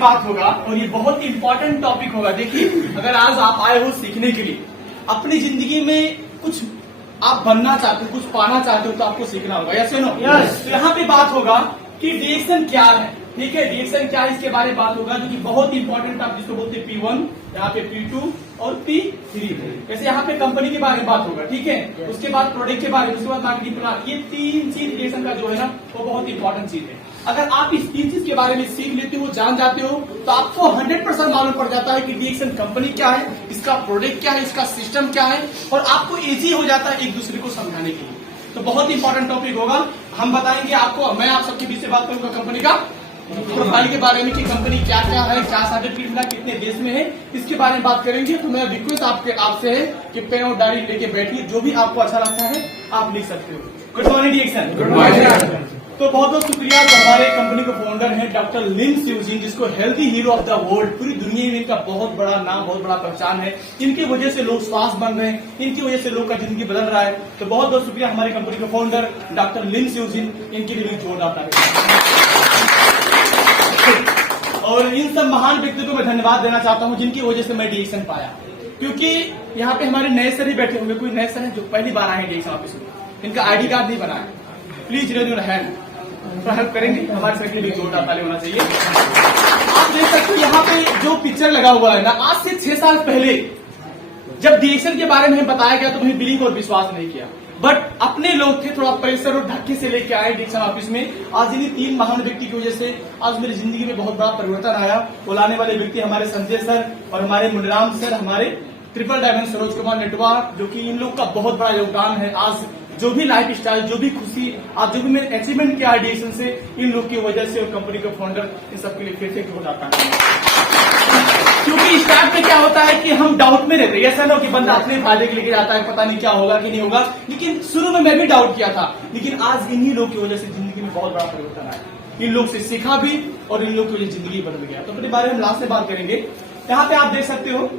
बात होगा और ये बहुत ही इंपॉर्टेंट टॉपिक होगा। देखिए, अगर आज आप आए हो सीखने के लिए, अपनी जिंदगी में कुछ आप बनना चाहते हो, कुछ पाना चाहते हो, तो आपको सीखना होगा। Yes no? तो यहाँ पे बात होगा कि डिएक्शन क्या है। ठीक है, डिएक्शन क्या है इसके बारे में बात होगा, जो कि बहुत इंपॉर्टेंट, आप जिसको बोलते हैं P1, यहाँ पे P2 और P3। जैसे यहाँ पे कंपनी के बारे में बात होगा, ठीक है, उसके बाद प्रोडक्ट के बारे में, उसके बाद मार्केटिंग प्लान। ये 3 चीज डिएक्शन का जो है ना, वो बहुत इंपॉर्टेंट चीज है। अगर आप इस 3 चीज के बारे में सीख लेते हो, जान जाते हो, तो आपको 100% मालूम पड़ जाता है कि डिएक्शन कंपनी क्या है, इसका प्रोडक्ट क्या है, इसका सिस्टम क्या है, और आपको इजी हो जाता है एक दूसरे को समझाने के लिए। तो बहुत इंपॉर्टेंट टॉपिक होगा। हम बताएंगे आपको, मैं आप सबके बीच से बात करूंगा कंपनी का प्रोफाइल के बारे में कि कंपनी क्या क्या है, क्या सर्टिफिकेट मिला, कितने देश में है, इसके बारे में बात करेंगे। तो मेरा रिक्वेस्ट आपसे है कि पेन और डायरी लेके बैठिए, जो भी आपको अच्छा लगता है आप लिख सकते हो। गुड मॉर्निंग डिएक्शन। Good morning. तो बहुत बहुत शुक्रिया। तो हमारे कंपनी के फाउंडर हैं डॉक्टर लिन स्यूजिन, जिसको healthy hero of the world, पूरी दुनिया में इनका बहुत बड़ा नाम, बहुत बड़ा पहचान है। इनकी वजह से लोग स्वास्थ्य बन रहे हैं, इनकी वजह से लोग का जिंदगी बदल रहा है। तो बहुत बहुत शुक्रिया हमारे कंपनी के फाउंडर डॉक्टर लिन स्यूजिन, इनके लिए जोरदार तालियां। और इन सब महान व्यक्तियों को मैं धन्यवाद देना चाहता हूं, जिनकी वजह से मैं डिएक्शन पाया। क्योंकि यहाँ पे हमारे नए सर ही बैठे होंगे, कोई नए सर है जो पहली बार आए हैं डिएक्शन ऑफिस में, इनका आईडी कार्ड नहीं बना है। Please raise your hand, help करेंगे, हमारे सर के लिए जोरदार ताली होना चाहिए। आप देख सकते हो यहाँ पे जो पिक्चर लगा हुआ है ना, आज से 6 साल पहले जब डिएक्शन के बारे में बताया गया तो मुझे बिलीव और विश्वास नहीं किया। बट अपने लोग थे, थोड़ा प्रेशर और धक्के से लेके आए डिएक्शन ऑफिस में। आज इन्हीं 3 महान व्यक्ति की वजह से आज मेरी जिंदगी में बहुत बड़ा परिवर्तन आया। वो लाने वाले व्यक्ति हमारे संजय सर और हमारे मुनिराम सर, हमारे triple diamond Saroj Kumar network, जो कि इन लोग का बहुत बड़ा योगदान है। आज जो भी लाइफ स्टाइल, जो भी खुशी, आज जो भी मैंने अचीवमेंट किया डिएक्शन से, इन लोग की वजह से और कंपनी का फाउंडर, इन सबके लिए परफेक्ट हो जाता है। क्योंकि स्टार्ट में क्या होता है कि हम डाउट में रहते हैं, ऐसा ना कि बंदा अपने फायदे के लेके जाता है, पता नहीं क्या होगा कि नहीं होगा। लेकिन शुरू में मैं भी डाउट किया था, लेकिन आज इन्हीं लोग की वजह से जिंदगी में बहुत बड़ा परिवर्तन आया। इन लोग से सीखा भी और इन लोग की वजह से जिंदगी बदल गया। तो अपने बारे में हम लास्ट में बात करेंगे। यहाँ पे आप देख सकते हो,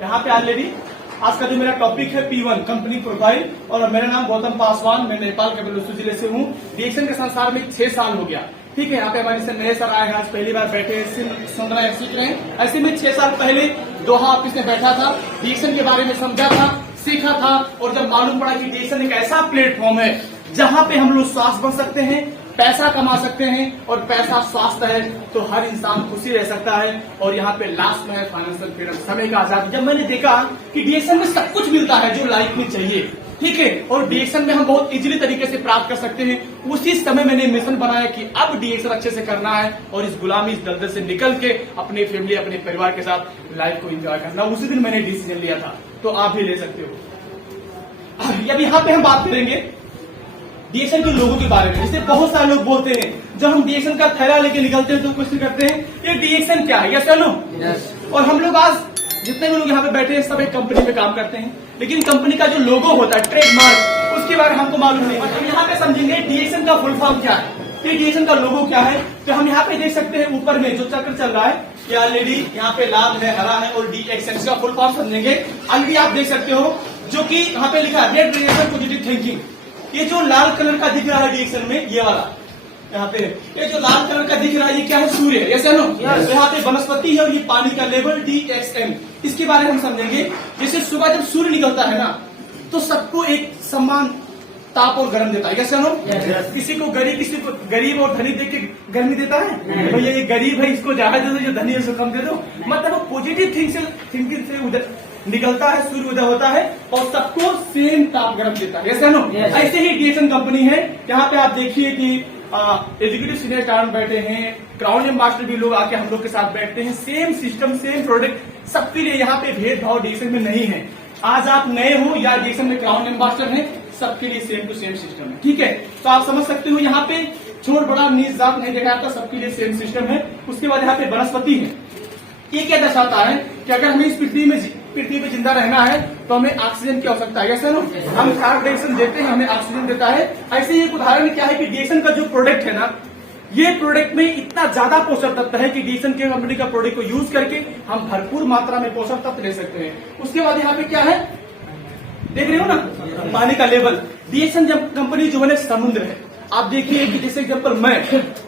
यहाँ पे ऑलरेडी आज का जो मेरा टॉपिक है P1 कंपनी प्रोफाइल, और मेरा नाम गौतम पासवान, मैं नेपाल के बलुसु जिले से हूँ। डिएक्शन के संसार में 6 साल हो गया। ठीक है, यहाँ पे हमारे से नए सर आए हैं, आज पहली बार बैठे सुन रहे हैं, सीख रहे हैं। ऐसे में 6 साल पहले दोहा ऑफिस में बैठा था, डिएक्शन के बारे में समझा था, सीखा था, और जब मालूम पड़ा कि डिएक्शन एक ऐसा प्लेटफॉर्म है जहाँ पे हम लोग स्वास्थ्य बन सकते हैं, पैसा कमा सकते हैं, और पैसा स्वास्थ्य है तो हर इंसान खुशी रह सकता है। और यहाँ पे लास्ट में है फाइनेंशियल फ्रीडम, समय का आजादी। जब मैंने देखा कि डिएक्शन में सब कुछ मिलता है जो लाइफ में चाहिए, ठीक है, और डिएक्शन में हम बहुत इजीली तरीके से प्राप्त कर सकते हैं, उसी समय मैंने मिशन बनाया कि अब डिएक्शन अच्छे से करना है और इस गुलामी, इस दलदल से निकल के अपने फैमिली, अपने परिवार के साथ लाइफ को एंजॉय करना। उसी दिन मैंने डिसीजन लिया था, तो आप भी ले सकते हो। अब यहाँ पे हम बात करेंगे डिएक्शन के लोगों के बारे में। जैसे बहुत सारे लोग बोलते हैं, जब हम डिएक्शन का थैला लेके निकलते हैं तो क्वेश्चन करते हैं ये डिएक्शन क्या है, यस और नो? और हम लोग आज जितने भी लोग यहाँ पे बैठे हैं सब एक कंपनी में काम करते हैं, लेकिन कंपनी का जो लोगो होता है, ट्रेडमार्क, उसके बारे में हमको मालूम नहीं। और हम यहाँ पे समझेंगे डिएक्शन का फुल फॉर्म क्या है, डिएक्शन का लोगो क्या है। तो हम यहाँ पे देख सकते हैं ऊपर में जो चक्र चल रहा है, ये ऑलरेडी यहाँ पे लाल है, हरा है, और डिएक्शन, इसका फुल फॉर्म समझेंगे। ऑलरेडी आप देख सकते हो जो कि यहाँ पे लिखा है नेट रिएक्शन पॉजिटिव थिंकिंग। ये जो लाल कलर का दिख रहा है डिएक्शन में, ये वाला यहाँ पे, ये जो लाल कलर का दिख रहा है, ये क्या है? सूर्य है, ऐसा नो? यहाँ पे वनस्पति है और ये पानी का लेवल DXM, इसके बारे में हम समझेंगे। जैसे सुबह जब सूर्य निकलता है ना, तो सबको एक समान ताप और गर्म देता है, कैसे नो? किसी को गरीब और धनी देख के गर्मी देता है, भैया ये गरीब है इसको ज्यादा दे दो, जो धनी है उसको कम दे दो। मतलब पॉजिटिव थिंकिंग से निकलता है, सूर्य उदय होता है और सबको सेम ताप गर्म देता है, ऐसा नो? ऐसे ही डिएक्शन कंपनी है। यहाँ पे आप देखिए कि एग्जीक्यूटिव सीनियर कारण बैठे हैं, क्राउन एम्बेसडर भी लोग आके हम लोग के साथ बैठते हैं। सेम सिस्टम, सेम प्रोडक्ट, सबके लिए यहाँ पे भेदभाव डिएक्शन में नहीं है। आज आप नए हो या डिएक्शन में क्राउन एम्बेसडर हैं, सबके लिए सेम टू सेम सिस्टम है, ठीक है? तो आप समझ सकते हो यहाँ पे छोट बड़ा नीच जात नहीं देखा जाता, सबके लिए सेम सिस्टम है। उसके बाद यहाँ पे वनस्पति है। ये क्या दर्शाता है कि अगर हमें इस पृथ्वी पे जिंदा रहना है तो हमें ऑक्सीजन की आवश्यकता है, ऐसा नो? हम कार्बन डाइऑक्साइड देते हैं, हमें ऑक्सीजन देता है। ऐसे ही एक उदाहरण क्या है कि डिएक्शन का जो प्रोडक्ट है ना, ये प्रोडक्ट में इतना ज्यादा पोषक तत्व है कि डिएक्शन के कंपनी का प्रोडक्ट को यूज करके हम भरपूर मात्रा में पोषक तत्व ले सकते हैं। उसके बाद यहाँ पे क्या है, देख रहे हो ना, पानी का लेवल। डिएक्शन जब कंपनी जो है समुद्र है, आप देखिए कि जैसे एग्जाम्पल मैं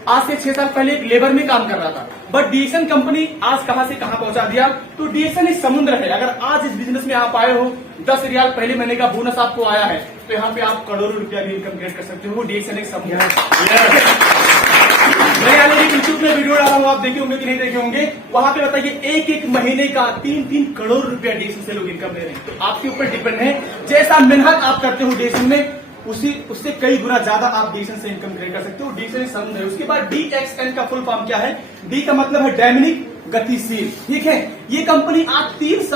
आज से 6 साल पहले एक लेबर में काम कर रहा था, बट डीएक्सन कंपनी आज कहां से कहां पहुंचा दिया। तो डीएक्सन एक समुद्र है। अगर आज इस बिजनेस में आप आए हो, 10 रियाल पहले महीने का बोनस आपको आया है, तो यहाँ पे आप करोड़ों रुपया भी इनकम क्रिएट कर सकते हो। डीएक्सन एक समुद्र है। मैं ऑलरेडी यूट्यूब में वीडियो डाला हूँ, आप देखे होंगे कि नहीं देखे होंगे। वहां पे बताइए एक एक महीने का 3-3 करोड़ रुपया डीएक्सन से लोग इनकम ले रहे हैं। तो आपके ऊपर डिपेंड है, जैसा मेहनत आप करते हो डीएक्सन में, उससे कई गुना ज्यादा आप डीएक्सन से इनकम क्रिएट कर सकते हो। डीएक्सन एक समुद्र है। उसके बाद डीएक्सएन का फुल फॉर्म क्या है? डी का मतलब है डायनेमिक, गतिशील। ठीक है, ये कंपनी आज 30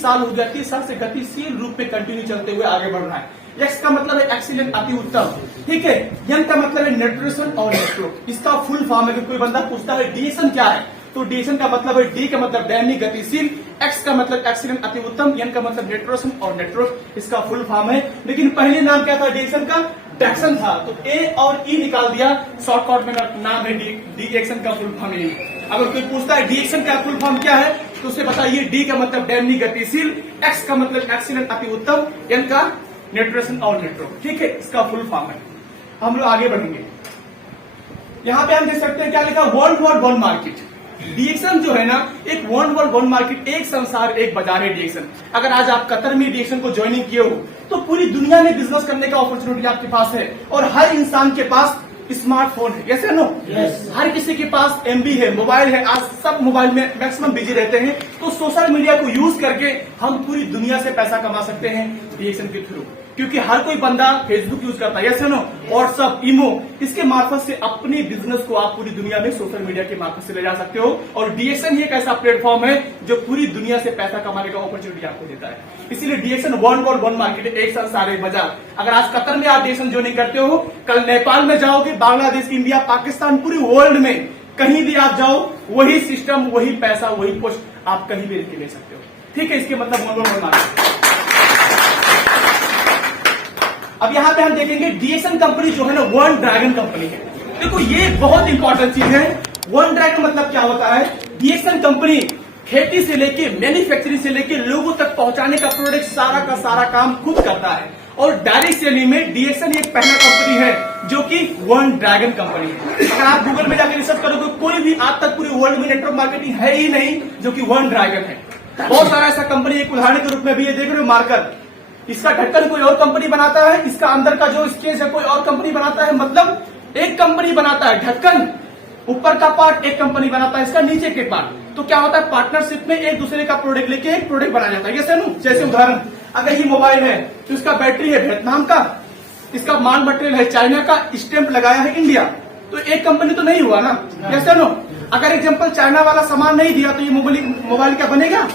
साल हो गया, 30 साल से गतिशील रूप में कंटिन्यू चलते हुए आगे बढ़ रहा है। एक्स का मतलब है एक्सीलेंट, अति उत्तम। ठीक है, एन का मतलब है न्यूट्रिशन और नेटवर्क। इसका फुल फॉर्म है कि कोई बंदा पूछता है डीएक्सन क्या है, तो डीएक्सन का मतलब है डी का मतलब डायनेमिक, गतिशील, एक्स का मतलब एक्सीलेंट, अति उत्तम, एन का मतलब न्यूट्रिशन और नेटवर्क। इसका फुल फॉर्म है। लेकिन पहले नाम क्या था डीएक्सन का? डैक्सन था। तो ए और ई निकाल दिया, शॉर्टकट में नाम है डीएक्सन का फुल फॉर्म यही। अगर कोई पूछता है डीएक्सन का फुल फॉर्म क्या है, तो उसे बताइए डी का मतलब डायनेमिक, गतिशील, एक्स का मतलब एक्सीलेंट, अति उत्तम, एन का न्यूट्रिशन और नेटवर्क। ठीक है, इसका फुल फॉर्म है। हम लोग आगे बढ़ेंगे। यहां पे हम देख सकते हैं क्या लिखा, वर्ल्ड वॉर वन मार्केट। डीएक्सन जो है ना, एक वर्ल्ड वॉर वन मार्केट, एक संसार एक बाजार है डीएक्सन। अगर आज आप कतर में डीएक्सन को ज्वाइनिंग किए हो, तो पूरी दुनिया में बिजनेस करने का अपॉर्चुनिटी आपके पास है। और हर इंसान के पास स्मार्टफोन है, यस या नो? हर किसी के पास एमबी है, मोबाइल है। आज सब मोबाइल में मैक्सिमम बिजी रहते हैं। तो सोशल मीडिया को यूज करके हम पूरी दुनिया से पैसा कमा सकते हैं डीएक्सन के थ्रू, क्योंकि हर कोई बंदा फेसबुक यूज करता है, यस या नो? व्हाट्सएप, इमो, इसके मार्फत से अपने बिजनेस को आप पूरी दुनिया में सोशल मीडिया के मार्फत से ले जा सकते हो। और डीएक्सन ही एक ऐसा प्लेटफॉर्म है जो पूरी दुनिया से पैसा कमाने का अपॉर्चुनिटी आपको देता है। इसीलिए डीएक्सन वर्ल्ड वॉर वन मार्केट, एक संसार एक बाजार। अगर आज कतर में आप डीएक्सन ज्वाइनिंग करते हो, कल नेपाल में जाओगे, बांग्लादेश, इंडिया, पाकिस्तान, पूरी वर्ल्ड में कहीं भी आप जाओ, वही सिस्टम, वही पैसा, वही पोस्ट आप कहीं भी ले सकते हो। ठीक है, इसके मतलब वर्ल्ड वॉर वन मार्केट। अब यहां पे हम देखेंगे डीएक्सन कंपनी जो है ना, वन ड्रैगन कंपनी है। देखो ये बहुत इंपॉर्टेंट चीज है। वन ड्रैगन मतलब क्या होता है? डीएक्सन कंपनी खेती से लेके मैन्युफैक्चरिंग से लेके लोगों तक पहुंचाने का प्रोडक्ट सारा का सारा काम खुद करता है। और डायरेक्ट सेलिंग में डीएक्सन एक पहला कंपनी है जो कि वन ड्रैगन कंपनी है। अगर आप गूगल में जाकर रिसर्च करोगे, कोई भी आज तक पूरे वर्ल्ड में नेटवर्क मार्केटिंग है ही नहीं जो कि वन ड्रैगन है। बहुत सारा ऐसा कंपनी, एक उदाहरण के रूप में भी ये देख रहे हो मार्कर, इसका ढक्कन कोई और कंपनी बनाता है, इसका अंदर का जो स्केच है कोई और कंपनी बनाता है। मतलब एक कंपनी बनाता है ढक्कन, ऊपर का पार्ट एक कंपनी बनाता है, इसका नीचे के पार्ट। तो क्या होता है, पार्टनरशिप में एक दूसरे का प्रोडक्ट लेके एक प्रोडक्ट बनाया जाता है। जैसे उदाहरण, अगर ये मोबाइल है तो इसका बैटरी है वियतनाम का, इसका माल मटेरियल है चाइना का, स्टैंप लगाया है इंडिया। तो एक कंपनी तो नहीं हुआ ना, कैसे नो? अगर एग्जांपल चाइना वाला सामान नहीं दिया तो ये मोबाइल क्या बनेगा?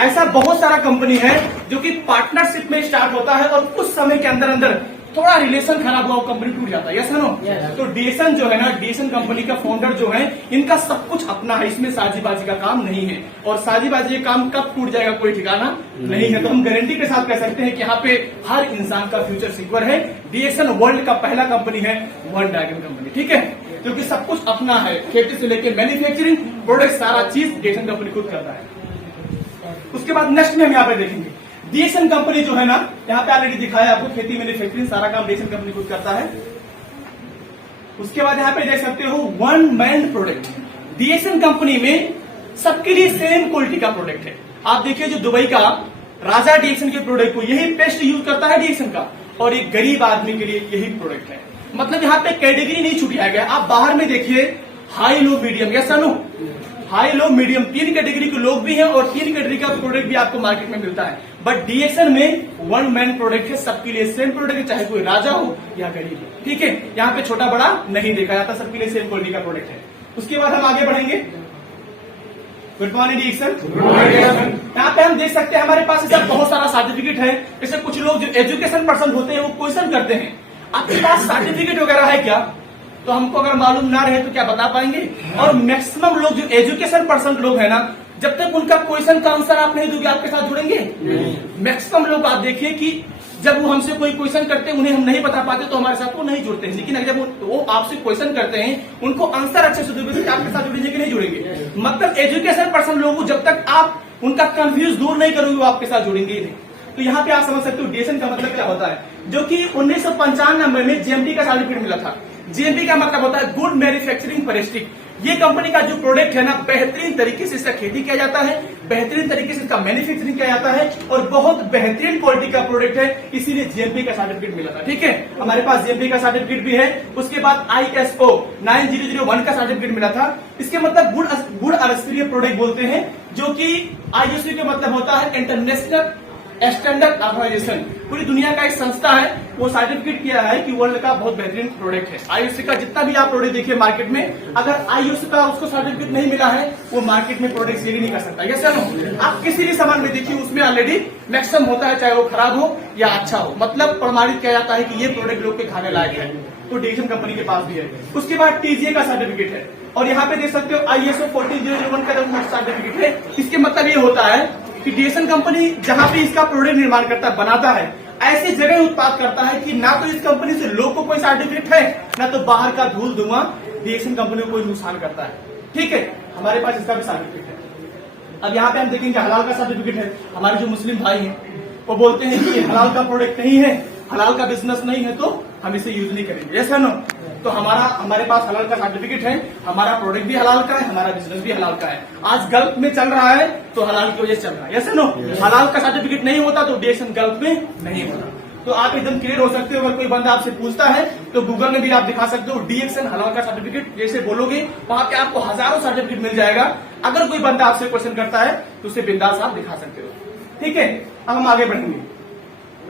ऐसा बहुत सारा कंपनी है जो कि पार्टनरशिप में स्टार्ट होता है और कुछ समय के अंदर अंदर थोड़ा रिलेशन खराब हुआ, कंपनी टूट जाता है, यस नो? तो डीएक्सन जो है ना, डीएक्सन कंपनी का फाउंडर जो है, इनका सब कुछ अपना है, इसमें साझीबाजी का काम नहीं है। और साझीबाजी का काम कब टूट जाएगा कोई ठिकाना नहीं है। तो हम गारंटी के साथ कह सकते हैं कि यहाँ पे हर इंसान का फ्यूचर सिक्योर है। डीएक्सन वर्ल्ड का पहला कंपनी है वन ड्रैगन कंपनी। ठीक है, क्योंकि सब कुछ अपना है, खेती से लेकर मैन्युफैक्चरिंग, प्रोडक्ट, सारा चीज डीएक्सन कंपनी खुद करता है। उसके बाद नेक्स्ट में हम यहाँ पे देखेंगे डीएक्सन कंपनी जो है ना, यहाँ पे ऑलरेडी दिखाया आपको, खेती मैन्युफैक्चरिंग सारा काम डीएक्सन कंपनी खुद करता है। उसके बाद यहाँ पे देख सकते हो वन मैन प्रोडक्ट। डीएक्सन कंपनी में सबके लिए सेम क्वालिटी का प्रोडक्ट है। आप देखिए जो दुबई का राजा डीएक्सन के प्रोडक्ट को यही पेस्ट यूज करता है डीएक्सन का, और एक गरीब आदमी के लिए यही प्रोडक्ट है। मतलब यहाँ पे कैटेगरी नहीं छुटिया गया। आप बाहर में देखिए हाई लो मीडियम, या सनो हाई लो मीडियम, 3 कैटेगरी के लोग भी हैं और 3 कैटेगरी का प्रोडक्ट भी आपको मार्केट में मिलता है। बट डीएक्सन में वन मैन प्रोडक्ट है, सबके लिए सेम प्रोडक्ट है, चाहे कोई राजा हो या गरीब हो। ठीक है, यहाँ पे छोटा बड़ा नहीं देखा जाता, सबके लिए सेम क्वालिटी का प्रोडक्ट है। उसके बाद हम आगे बढ़ेंगे। गुड मॉर्निंग डीएक्सन। यहाँ पे हम देख सकते हैं हमारे पास ऐसा बहुत सारा सर्टिफिकेट है। जैसे कुछ लोग जो एजुकेशन पर्सन होते हैं वो क्वेश्चन करते हैं, आपके पास सर्टिफिकेट वगैरह है क्या? तो हमको अगर मालूम ना रहे तो क्या बता पाएंगे? और मैक्सिमम लोग जो एजुकेशन पर्सन लोग हैं ना, जब तक उनका क्वेश्चन का आंसर आप नहीं दोगे आपके साथ जुड़ेंगे? मैक्सिमम लोग आप देखिए कि जब वो हमसे कोई क्वेश्चन करते हैं, उन्हें हम नहीं बता पाते तो हमारे साथ वो नहीं जुड़ते हैं। लेकिन अगर जब वो आपसे क्वेश्चन करते हैं, उनको आंसर अच्छे से दोगे तो आपके साथ जुड़ेंगे कि नहीं जुड़ेंगे? मतलब एजुकेशन पर्सन लोग जब तक आप उनका कंफ्यूज दूर नहीं करोगे वो आपके साथ जुड़ेंगे ही नहीं। तो यहाँ पे आप समझ सकते हो डीएसएन का मतलब क्या होता है, जो कि 1995 में जीएमटी का सर्टिफिकेट मिला था। जीएमटी का मतलब होता है गुड मैन्युफैक्चरिंग पैरास्टिक। ये कंपनी का जो प्रोडक्ट है ना, बेहतरीन तरीके से इसका खेती किया जाता है, बेहतरीन तरीके से इसका मैन्युफैक्चरिंग किया जाता है और बहुत बेहतरीन क्वालिटी का प्रोडक्ट है, इसीलिए जीएमपी का सर्टिफिकेट मिला था। ठीक है, हमारे पास जीएमपी का सर्टिफिकेट भी है। उसके बाद ISO 9001 का सर्टिफिकेट मिला था। इसके मतलब गुड अरस्तरीय प्रोडक्ट बोलते हैं, जो कि ISO का मतलब होता है इंटरनेशनल स्टैंडर्ड ऑर्गेनाइजेशन। पूरी दुनिया का एक संस्था है, वो सर्टिफिकेट किया है कि वर्ल्ड का बहुत बेहतरीन प्रोडक्ट है। ISO का जितना भी आप प्रोडक्ट देखिए मार्केट में, अगर ISO का उसको सर्टिफिकेट नहीं मिला है, वो मार्केट में प्रोडक्ट सेल ही नहीं कर सकता। यस या नो? आप किसी भी सामान में देखिए, उसमें ऑलरेडी मैक्सिमम होता है, चाहे वो खराब हो या अच्छा हो, मतलब प्रमाणित किया जाता है कि ये प्रोडक्ट लोग के खाने लायक है। तो डीएसएन कंपनी के पास भी है। उसके बाद TGA का सर्टिफिकेट है, और यहाँ पे देख सकते हो ISO 14001 का जो सर्टिफिकेट है। इसके मतलब ये होता है कि डीएसएन कंपनी जहां पे इसका प्रोडक्ट निर्माण करता है, बनाता है, ऐसी जगह उत्पाद करता है कि ना तो इस कंपनी से लोग को कोई सर्टिफिकेट है, ना तो बाहर का धूल धुआं डीएसएन कंपनी को कोई नुकसान करता है। ठीक है, हमारे पास इसका भी सर्टिफिकेट है। अब यहाँ पे हम देखेंगे हलाल का सर्टिफिकेट है। हमारे जो मुस्लिम भाई हैं वो बोलते हैं कि हलाल का प्रोडक्ट नहीं है, हलाल का बिजनेस नहीं है, तो हम इसे यूज नहीं करेंगे। Yes no? तो हमारे पास हलाल का सर्टिफिकेट है, हमारा प्रोडक्ट भी हलाल का है, हमारा बिजनेस भी हलाल का है। आज गल्फ में चल रहा है तो हलाल की वजह से चल रहा है। Yes no? हलाल का सर्टिफिकेट नहीं होता तो डीएसएन गल्फ में नहीं होता। तो आप एकदम क्लियर हो सकते हो। अगर कोई बंदा आपसे पूछता है तो गूगल में भी आप दिखा सकते हो डीएसएन हलाल का सर्टिफिकेट, जैसे बोलोगे वहां पे आपको हजारों सर्टिफिकेट मिल जाएगा। अगर कोई बंदा आपसे क्वेश्चन करता है तो उसे बिंदास आप दिखा सकते हो। ठीक है, अब हम आगे बढ़ेंगे।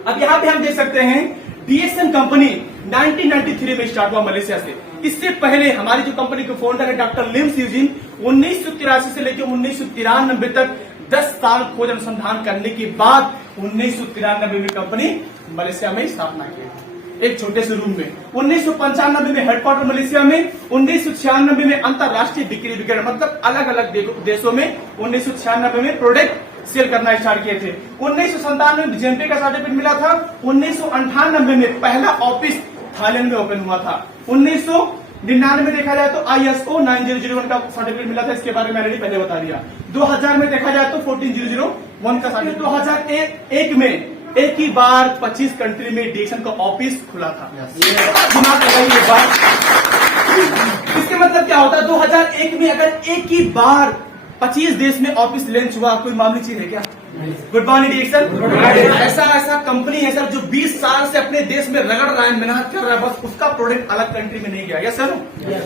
अब यहाँ पे हम देख सकते हैं डीएसएन कंपनी 1993 में स्टार्ट हुआ मलेशिया से। इससे पहले हमारी जो कंपनी के फाउंडर है डॉक्टर लिम स्यूजिन, 1983 से लेकर 1993 तक 10 साल खोज अनुसंधान करने के बाद 1993 में कंपनी मलेशिया में स्थापना की, एक छोटे से रूम में। 1995 में हेडक्वार्टर मलेशिया में, 1996 में अंतरराष्ट्रीय बिक्री विक्रय, मतलब अलग अलग देशों में 1996 में प्रोडक्ट सेल करना स्टार्ट किए थे। 1997 में जीएमपी का सर्टिफिकेट मिला था। 1998 में पहला ऑफिस थाईलैंड में ओपन हुआ था। 1999 में देखा जाए तो ISO 9001 का सर्टिफिकेट मिला था, इसके बारे में ऑलरेडी पहले बता दिया। 2000 में देखा जाए तो 14001 का सर्टिफिकेट। 2001 में एक ही बार 25 कंट्री में डीएसएन का ऑफिस खुला था। दिमाग लगाइए बात, इसके मतलब क्या होता है? 2001 में अगर एक ही बार 25 देश में ऑफिस लॉन्च हुआ, कोई मामूली चीज है क्या? Good morning DSN. ऐसा कंपनी है सर जो 20 साल से अपने देश में रगड़ रहा है, मेहनत कर रहा है, बस उसका प्रोडक्ट अलग कंट्री में नहीं गया। Yes sir?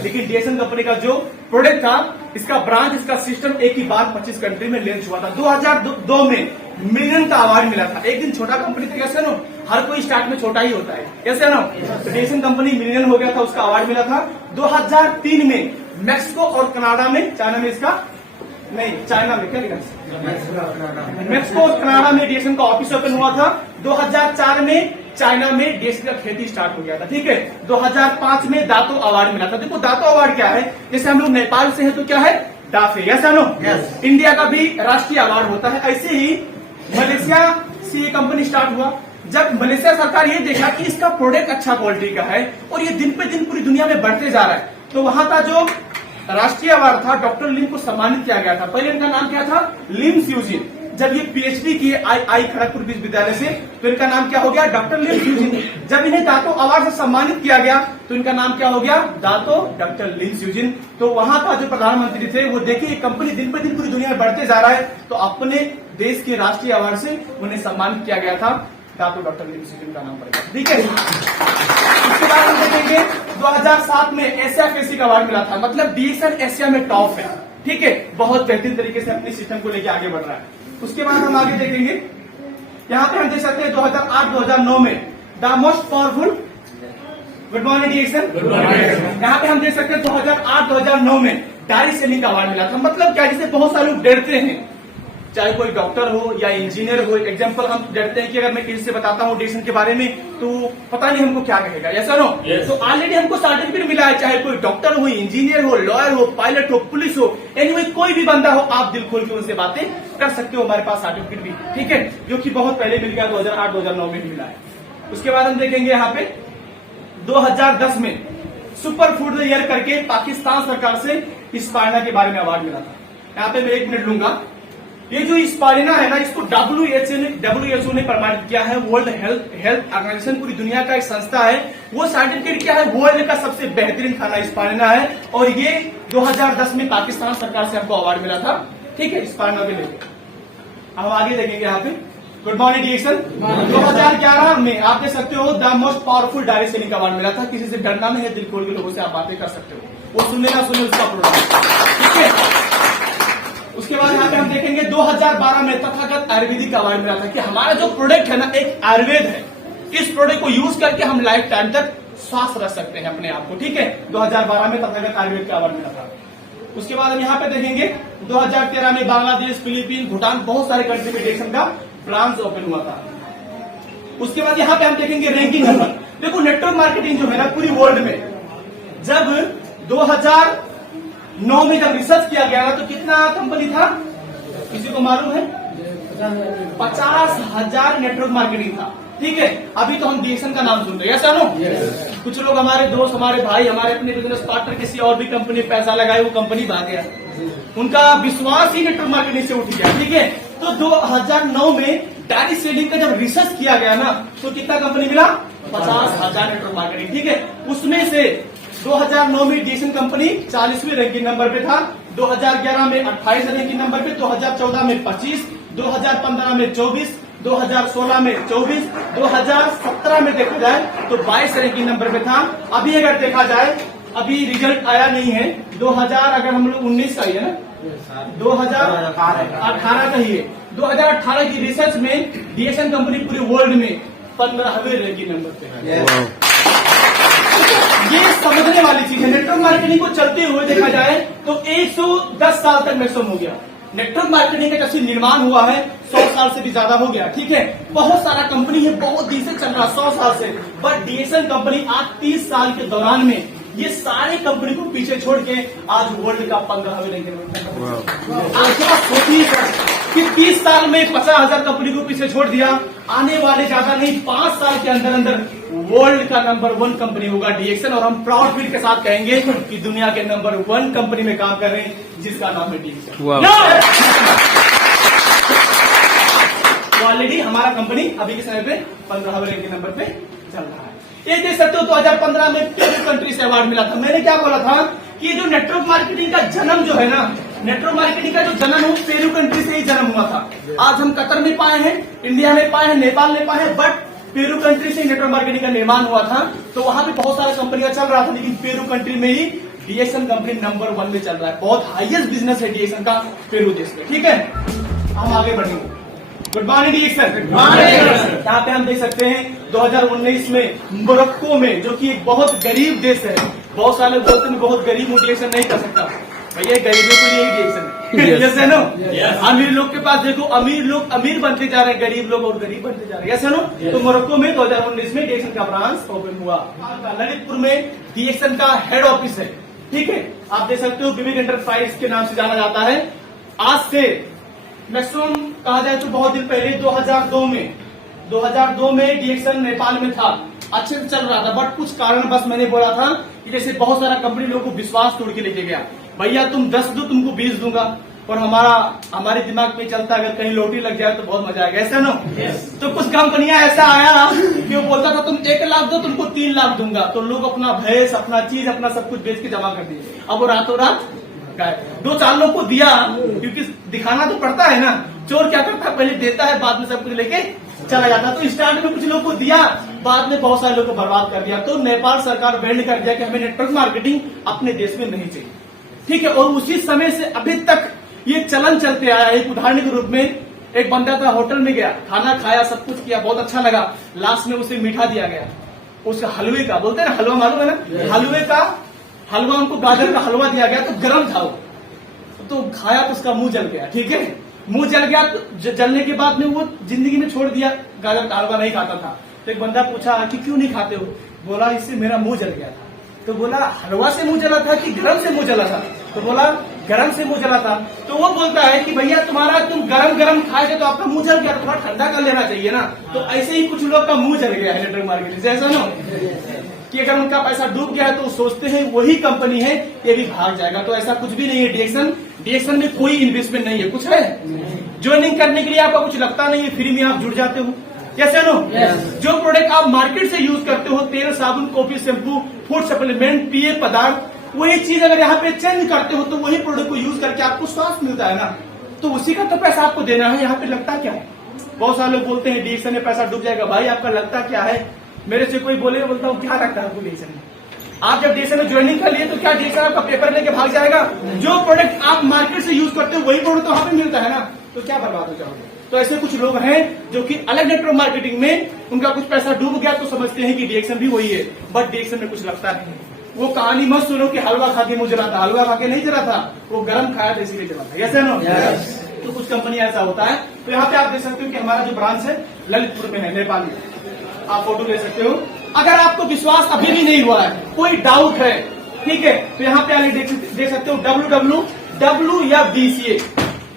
लेकिन डीएसएन कंपनी का जो प्रोडक्ट था, इसका ब्रांच, इसका सिस्टम एक ही बार 25 कंट्री में लॉन्च हुआ था। 2002 में मिलियन का अवार्ड मिला था। एक दिन छोटा कंपनी था, यस नो? हर कोई स्टार्ट में छोटा ही होता है, यस नो? तो डीएसएन कंपनी मिलियन हो गया था, उसका अवार्ड मिला था। 2003 में मैक्सिको और कनाडा में, चाइना में इसका नहीं, चाइना में क्या लिखा? मैक्सिको और कनाडा में डीएसएन का ऑफिस ओपन हुआ था। 2004 में चाइना में डीएसएन का खेती स्टार्ट हो गया था। ठीक है, 2005 में दातो अवार्ड मिला था। देखो दातो अवार्ड क्या है, जैसे हम लोग नेपाल से हैं तो क्या है? डाफे। Yes no? इंडिया का भी राष्ट्रीय अवार्ड होता है। ऐसे ही मलेशिया से ये कंपनी स्टार्ट हुआ। जब मलेशिया सरकार ये देखा कि इसका प्रोडक्ट अच्छा क्वालिटी का है और ये दिन पे दिन पूरी दुनिया में बढ़ते जा रहा है, तो वहां का जो राष्ट्रीय अवार्ड था, डॉक्टर लिम को सम्मानित किया गया था। पहले इनका नाम क्या था? लिम स्यूजिन। जब ये PhD किए आई खड़गपुर विश्वविद्यालय से, तो इनका नाम क्या हो गया? डॉक्टर लिम स्यूजिन। जब इन्हें दातो अवार्ड से सम्मानित किया गया तो इनका नाम क्या हो गया? दातो डॉक्टर लिम स्यूजिन। तो वहां का जो प्रधानमंत्री थे वो देखिए कंपनी दिन पे दिन पूरी दुनिया में बढ़ते जा रहा है, तो अपने देश के राष्ट्रीय अवार्ड से उन्हें सम्मानित किया गया था। दातो डॉक्टर लिम स्यूजिन का नाम पड़ेगा। ठीक है, इसके बाद हम देखेंगे 2007 में एशिया का अवार्ड मिला था। मतलब डीएसएन एशिया में टॉप है। ठीक है, बहुत बेहतरीन तरीके से अपने सिस्टम को लेकर आगे बढ़ रहा है। उसके बाद हम आगे देखेंगे, यहाँ पे हम देख सकते हैं 2008-2009 में the most powerful, good morning DSN. यहाँ पे हम देख सकते हैं 2008-2009 में डायरेक्ट सेलिंग का अवार्ड मिला था। मतलब क्या, जिसे बहुत सारे लोग डरते हैं, चाहे कोई डॉक्टर हो या इंजीनियर हो। एग्जांपल हम डरते हैं कि अगर मैं किसी से बताता हूँ डीएसएन के बारे में तो पता नहीं हमको क्या कहेगा। ऐसा नो? तो ऑलरेडी हमको सर्टिफिकेट मिला है, चाहे कोई डॉक्टर हो, इंजीनियर हो, लॉयर हो, पायलट हो, पुलिस हो, एनीवे कोई भी बंदा हो, आप दिल खोल के उनसे बातें कर सकते हो। हमारे पास सर्टिफिकेट भी, ठीक है, जो कि बहुत पहले मिल गया, 2008-2009 में मिला है। उसके बाद हम देखेंगे यहाँ पे 2010 में सुपर फूड ईयर करके पाकिस्तान सरकार से स्पाइना के बारे में अवार्ड मिला था। यहाँ पे मैं 1 मिनट लूंगा। ये जो स्पाइरुलिना है ना, इसको WHO ने प्रमाणित किया है। वर्ल्ड हेल्थ ऑर्गेनाइजेशन, पूरी दुनिया का एक संस्था है, वो सर्टिफिकेट किया है वर्ल्ड का सबसे बेहतरीन खाना स्पाइरुलिना है। और ये 2010 में पाकिस्तान सरकार से हमको अवार्ड मिला था, ठीक है, स्पाइरुलिना के लेके। अब आगे देखेंगे यहाँ पे गुड मॉर्निंग डिएक्शन 2011 में आप देख सकते हो the most powerful diary selling award मिला था। किसी से डरना नहीं है, दिल खोल के लोगों से आप बातें कर सकते हो, वो सुने ना सुने उसका प्रोडक्ट, ठीक है। उसके बाद यहाँ पे हम देखेंगे 2012 में तथागत आयुर्वेदिक अवार्ड मिला था कि हमारा जो प्रोडक्ट है ना एक आयुर्वेद है, इस प्रोडक्ट को यूज करके हम लाइफ टाइम तक स्वास्थ्य रख सकते हैं अपने आप को, ठीक है। 2012 में तथागत आयुर्वेद का अवार्ड मिला था। उसके बाद हम यहाँ पे देखेंगे 2013 में बांग्लादेश, फिलीपीन, भूटान, बहुत सारे कंट्री में डिएक्शन का ब्रांच ओपन हुआ था। उसके बाद यहाँ पे हम देखेंगे रैंकिंग नंबर। देखो नेटवर्क मार्केटिंग जो है ना पूरी वर्ल्ड में, जब 2009 में जब रिसर्च किया गया ना तो कितना कंपनी था, किसी को मालूम है? 50,000 नेटवर्क मार्केटिंग था, ठीक है। अभी तो हम डिएक्शन का नाम सुन रहे हैं, ऐसा नो? कुछ लोग हमारे दोस्त, हमारे भाई, हमारे अपने बिजनेस पार्टनर किसी और भी कंपनी पैसा लगाए, वो कंपनी भाग गया, उनका विश्वास ही नेटवर्क मार्केटिंग से उठ गया, ठीक है। तो 2009 में डायरेक्ट सेलिंग का जब रिसर्च किया गया ना तो कितना कंपनी मिला? 50,000 नेटवर्क मार्केटिंग, ठीक है। उसमें से 2009 में डिएक्शन कंपनी 40वीं रैंकिंग नंबर पे था, 2011 में 28 रैंकिंग नंबर पे, 2014 में 25, 2015 में 24, 2016 में 24, 2017 में देखा जाए तो 22 रैंकिंग नंबर पे था। अभी अगर देखा जाए, अभी रिजल्ट आया नहीं है, 2000 अगर हम लोग 19 का ही है ना, 2018 का ही है। 2018 की रिसर्च में डिएक्शन कंपनी पूरे वर्ल्ड में 15वें रैंकिंग नंबर पे है। ये समझने वाली चीज है। नेटवर्क मार्केटिंग को चलते हुए देखा जाए तो 110 साल तक मैक्सिमम हो गया। नेटवर्क मार्केटिंग का जब निर्माण हुआ है 100 साल से भी ज्यादा हो गया, ठीक है। बहुत सारा कंपनी है, बहुत दिन से चल रहा, 100 साल से, बट डिएक्शन कंपनी आज 30 साल के दौरान में ये सारे कंपनी को पीछे छोड़ के आज वर्ल्ड का 15वें रैंकिंग में। आप सोचिए कि 30 साल में 50,000 कंपनी को पीछे छोड़ दिया, आने वाले ज्यादा नहीं 5 साल के अंदर अंदर वर्ल्ड का नंबर 1 कंपनी होगा डिएक्शन। और हम प्राउड फील के साथ कहेंगे कि दुनिया के नंबर 1 कंपनी में काम कर रहे हैं जिसका नाम है डिएक्शन। ऑलरेडी हमारा कंपनी अभी के समय पे 15वें रैंकिंग नंबर पे चल रहा है। ये देख सकते हो 2015 में पेरू कंट्री से अवार्ड मिला था। मैंने क्या बोला था कि जो नेटवर्क मार्केटिंग का जन्म जो है ना, नेटवर्क मार्केटिंग का जो जन्म है पेरू कंट्री से ही जन्म हुआ था। आज हम कतर में पाए हैं, इंडिया में पाए हैं, नेपाल में पाए हैं, बट पेरू कंट्री से नेटवर्क मार्केटिंग का निर्माण हुआ था। तो वहां पे बहुत सारा कंपनियां चल रहा था, लेकिन पेरू कंट्री में ही डिएक्शन कंपनी नंबर 1 में चल रहा है। बहुत हाईएस्ट बिजनेस है डिएक्शन का पेरू देश में, ठीक है। हम आगे बढ़ेंगे। गुड मॉर्निंग डिएक्शन। यहाँ पे हम देख सकते हैं 2019 में मोरक्को में, जो कि एक बहुत गरीब देश है, बहुत सारे लोग बोलते हैं बहुत गरीब हूँ डिएक्शन नहीं कर सकता, भैया गरीबों के लिए ही डिएक्शन है। यस है नो? अमीर लोग के पास देखो, अमीर लोग अमीर बनते जा रहे हैं, गरीब लोग और गरीब बनते जा रहे हैं, यस है नो? तो मोरक्को में 2019 में डिएक्शन का ब्रांच ओपन हुआ। ललितपुर में डिएक्शन का हेड ऑफिस है, ठीक है। आप देख सकते हो विवेक एंटरप्राइज के नाम से जाना जाता है। आज से मैक्सिमम कहा जाए तो बहुत दिन पहले 2002 में डिएक्शन नेपाल में था, अच्छे से चल रहा था, बट कुछ कारण बस मैंने बोला था कि जैसे बहुत सारा कंपनी लोगों को विश्वास तोड़ के लेके गया, भैया तुम 10 दो तुमको 20 दूंगा, और हमारे दिमाग में चलता अगर कहीं लॉटरी लग जाए तो बहुत मजा आएगा, ऐसा नो? तो कुछ कंपनियां ऐसा आया कि वो बोलता था तुम 1 लाख दो तुमको 3 लाख दूंगा, तो लोग अपना भैंस, अपना चीज, अपना सब कुछ बेच के जमा कर दिए। अब वो रातों रात 2-4 लोग को दिया, क्योंकि दिखाना तो पड़ता है ना। चोर क्या करता है, पहले देता है, बाद में सब कुछ लेके चला जाता है। तो स्टार्ट में कुछ लोग को दिया, बाद में बहुत सारे लोग को बर्बाद कर दिया। तो नेपाल सरकार बैंड कर दिया कि हमें नेटवर्क मार्केटिंग अपने देश में नहीं चाहिए, ठीक है। और उसी समय से अभी तक ये चलन चलते आया। एक उदाहरण के रूप में एक बंदा था, होटल में गया, खाना खाया, सब कुछ किया, बहुत अच्छा लगा, लास्ट में उसे मीठा दिया गया, उसका हलवे का, बोलते हैं ना हलवा, मालूम है ना, हलवे का हलवा, उनको गाजर का हलवा दिया गया, तो गर्म था वो, तो खाया तो उसका मुंह जल गया, ठीक है। मुंह जल गया तो जलने के बाद में वो जिंदगी में छोड़ दिया, गाजर का हलवा नहीं खाता था। तो एक बंदा पूछा कि क्यों नहीं खाते हो, बोला इससे मेरा मुंह जल गया था। तो बोला हलवा से मुंह जला था कि गरम से मुंह जला था? तो बोला गरम से मुंह जला था। तो वो बोलता है कि भैया तुम गरम खाए थे तो आपका मुंह जल गया, थोड़ा ठंडा कर लेना चाहिए ना। तो ऐसे ही कुछ लोग का मुंह जल गया है नेटवर्क मार्केटिंग से, ऐसा ना। कि अगर उनका पैसा डूब गया है तो सोचते हैं वही कंपनी है, ये भी भाग जाएगा। तो ऐसा कुछ भी नहीं है। डीएक्शन में कोई इन्वेस्टमेंट नहीं है। कुछ है ज्वाइनिंग करने के लिए आपका कुछ लगता नहीं है, फ्री में आप जुड़ जाते हो। कैसे नो? जो प्रोडक्ट आप मार्केट से यूज करते हो, तेल, साबुन, कॉफी, शैम्पू, फूड सप्लीमेंट, पेय पदार्थ, वही चीज अगर यहाँ पे चेंज करते हो तो वही प्रोडक्ट को यूज करके आपको स्वास्थ्य मिलता है ना, तो उसी का तो पैसा आपको देना है। यहाँ पे लगता क्या है? बहुत सारे लोग बोलते हैं डीएक्शन में पैसा डूब जाएगा। भाई आपका लगता क्या है? मेरे से कोई बोले, बोलता हूँ क्या लगता है आपको डीएक्शन में? आप जब डीएक्शन में ज्वाइनिंग कर लिए तो क्या डीएक्शन आपका पेपर लेके भाग जाएगा? जो प्रोडक्ट आप मार्केट से यूज करते हो वही प्रोडक्ट तो वहां पे मिलता है ना, तो क्या बर्बाद हो जाओगे? तो ऐसे कुछ लोग हैं जो कि अलग नेटवर्क मार्केटिंग में उनका कुछ पैसा डूब गया तो समझते हैं कि डीएक्शन भी वही है, बट डीएक्शन में कुछ लगता नहीं। वो कहानी मत सुनो कि हलवा खा के मुंह जला था। हलवा खा के नहीं जला था, वो गर्म खाया था इसीलिए जला था। Yes no? तो कुछ कंपनी ऐसा होता है। तो यहाँ पे आप देख सकते हो कि हमारा जो ब्रांच है ललितपुर में है, नेपाल में। आप फोटो ले सकते हो। अगर आपको विश्वास अभी भी नहीं हुआ है, कोई डाउट है, ठीक है, तो यहाँ पे आगे देख सकते हो WWW या BCA,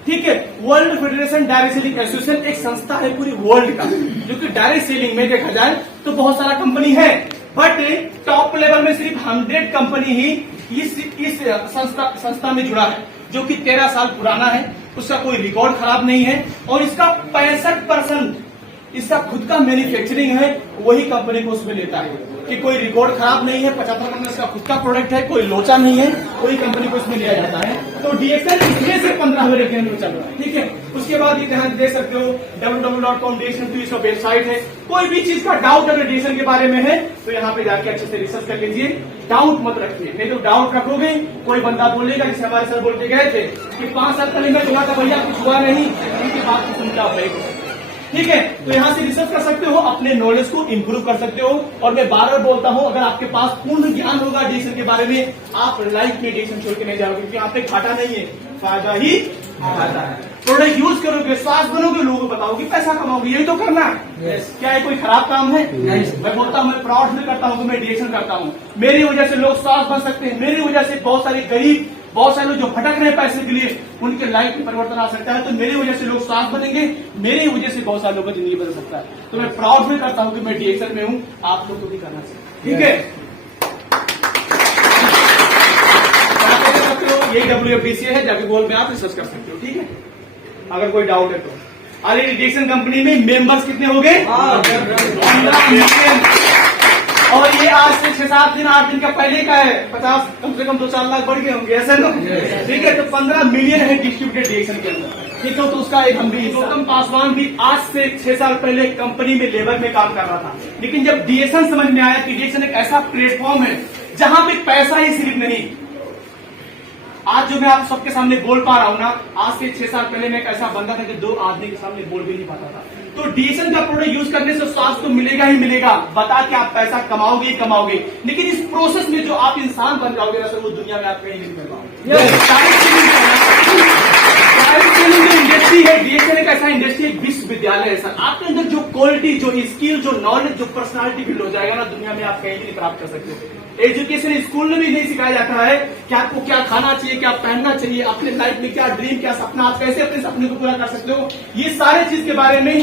ठीक है, world federation direct selling association एक संस्था है पूरी वर्ल्ड का, जो कि डायरेक्ट सेलिंग में देखा जाए तो बहुत सारा कंपनी है, बट टॉप लेवल में सिर्फ 100 कंपनी ही इस संस्था में जुड़ा है, जो कि 13 साल पुराना है। उसका कोई रिकॉर्ड खराब नहीं है और इसका 65% इसका खुद का मैन्युफैक्चरिंग है, वही कंपनी को उसमें लेता है कि कोई रिकॉर्ड खराब नहीं है। 75% इसका खुद का प्रोडक्ट है, कोई लोचा नहीं है, वही कंपनी को इसमें लिया जाता है। तो डीएक्शन इसमें से 15वें रैंक में चल रहा है, ठीक है। उसके बाद ये ध्यान दे सकते हो www.com डीएक्शन की इसका वेबसाइट है। कोई भी चीज का डाउट अगर डीएक्शन के बारे में है तो यहाँ पे जाके अच्छे से रिसर्च कर लीजिए, डाउट मत रखिए, नहीं तो डाउट रखोगे कोई बंदा बोलेगा, जैसे हमारे सर बोल के गए थे कि 5 साल पहले मैं जुड़ा था भैया, कुछ हुआ नहीं, इनकी बात को सुनता है, ठीक है। तो यहाँ से रिसर्च कर सकते हो, अपने नॉलेज को इंप्रूव कर सकते हो। और मैं बार बार बोलता हूँ, अगर आपके पास पूर्ण ज्ञान होगा डीएक्शन के बारे में, आप लाइफ में डीएक्शन छोड़ के नहीं जाओगे, क्योंकि आप पे घाटा नहीं है, फायदा ही फायदा है। प्रोडक्ट यूज करोगे, स्वास्थ्य बनोगे, लोगों को बताओगे, पैसा कमाओगे, यही तो करना है। क्या ये कोई खराब काम है? मैं बोलता हूँ, मैं प्राउड फील करता हूँ कि मैं डीएक्शन करता हूँ। मेरी वजह से लोग स्वास्थ्य बन सकते हैं, मेरी वजह से बहुत सारे गरीब, बहुत सारे लोग जो भटक रहे हैं पैसे के लिए, उनके लाइफ में परिवर्तन आ सकता है। तो मेरी वजह से लोग स्वास्थ्य बनेंगे, मेरी वजह से बहुत सारे लोगों की जिंदगी बदल सकता है। तो मैं प्राउड फील करता हूँ कि मैं डीएक्शन में हूँ, आप लोग को भी करना चाहिए, ठीक है। यही WFDCA है, जाके गूगल में आप रिसर्च कर सकते हो, ठीक है, अगर कोई डाउट है तो। ऑलरेडी डीएक्शन कंपनी में मेंबर्स कितने हो गए? 15 मिलियन। और ये आज से 6-7 दिन 8 दिन का पहले का है, 50 कम से कम 2-4 लाख बढ़ गए होंगे, ऐसा ना, ठीक है। तो 15 मिलियन है डिस्ट्रीब्यूटेड डीएक्शन के अंदर, ठीक है। तो उसका एक हम भी, गौतम पासवान भी आज से 6 साल पहले कंपनी में लेबर में काम कर रहा था, लेकिन जब डीएक्शन समझ में आया कि डीएक्शन एक ऐसा प्लेटफॉर्म है जहां पे पैसा ही सिर्फ नहीं, आज जो मैं आप सबके सामने बोल पा रहा हूं ना, आज से 6 साल पहले मैं एक ऐसा बंदा था कि 2 आदमी के सामने बोल भी नहीं पाता था। तो डीएक्शन का प्रोडक्ट यूज करने से स्वास्थ्य तो मिलेगा ही मिलेगा, बता के आप पैसा कमाओगे ही कमाओगे, लेकिन इस प्रोसेस में जो आप इंसान बन जाओगे ना सर, वो दुनिया में आप कहीं नहीं कर पाओगे। इंडस्ट्री है, डीएक्शन एक ऐसा इंडस्ट्री, एक विश्वविद्यालय है सर। आपके अंदर जो क्वालिटी, जो स्किल, जो नॉलेज, जो पर्सनालिटी बिल्ड हो जाएगा ना, दुनिया में आप कहीं भी नहीं प्राप्त कर सकते। एजुकेशन स्कूल में भी नहीं सिखाया जाता है कि आपको क्या खाना चाहिए, क्या पहनना चाहिए, अपने लाइफ में क्या ड्रीम, क्या सपना, आप कैसे अपने सपने को पूरा कर सकते हो, ये सारे चीज के बारे में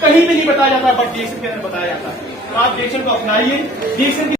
कहीं भी नहीं बताया जाता, बट डीएक्शन के अंदर बताया जाता है। तो आप डीएक्शन को अपनाइए, डीएक्शन